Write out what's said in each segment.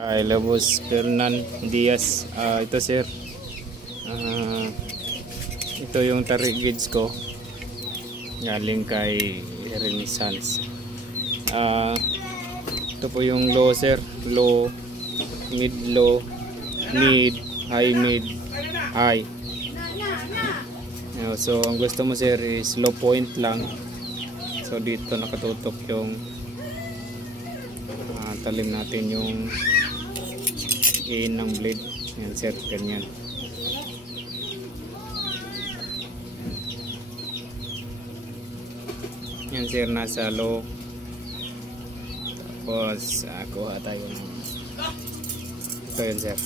Labos Fernan Diaz. Ito sir, ito yung tarik gauge ko galing kay Renaissance. Ito po yung low sir, low, mid, low, mid, high, mid, high. So ang gusto mo sir is low point lang. So dito nakatutok yung talim natin yung in ng blade. Yan sir, ganyan. Yan sir, nasa low. Tapos kuha tayo ng ito yun sir,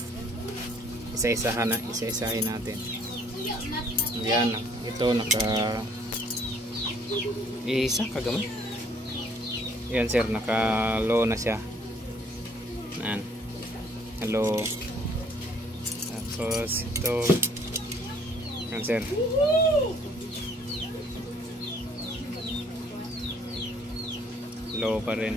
isa-isahin natin. Yan, ito naka isa kagamay. Yan sir, naka low na siya. Yan, hello. Tapos ito yan sir, low pa rin.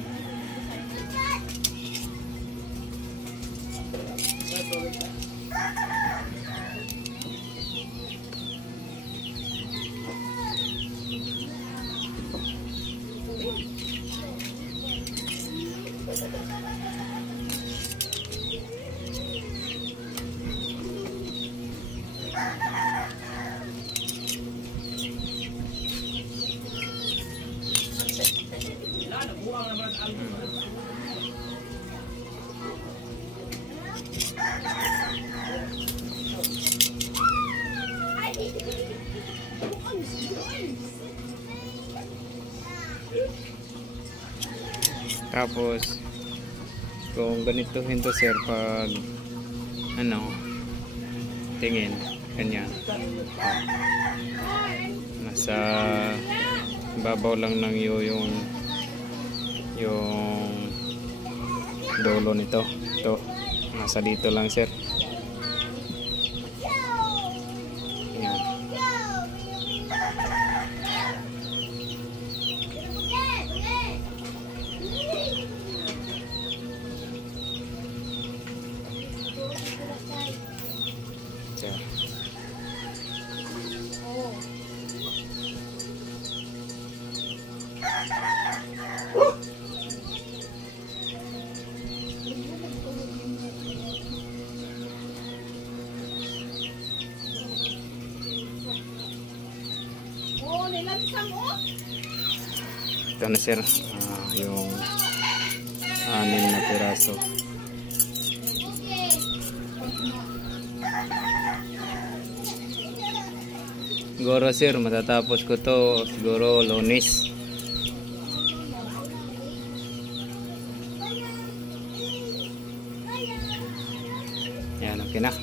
Tapos kung ganito hinto sir, pag tingin ganyan, nasa babaw lang ng yung dulo nito. Ito nasa dito lang sir. Ayan. Sir. Ito na sir, yung 6 na piraso. Siguro sir, matatapos ko to siguro Lunes. Yan, okay na.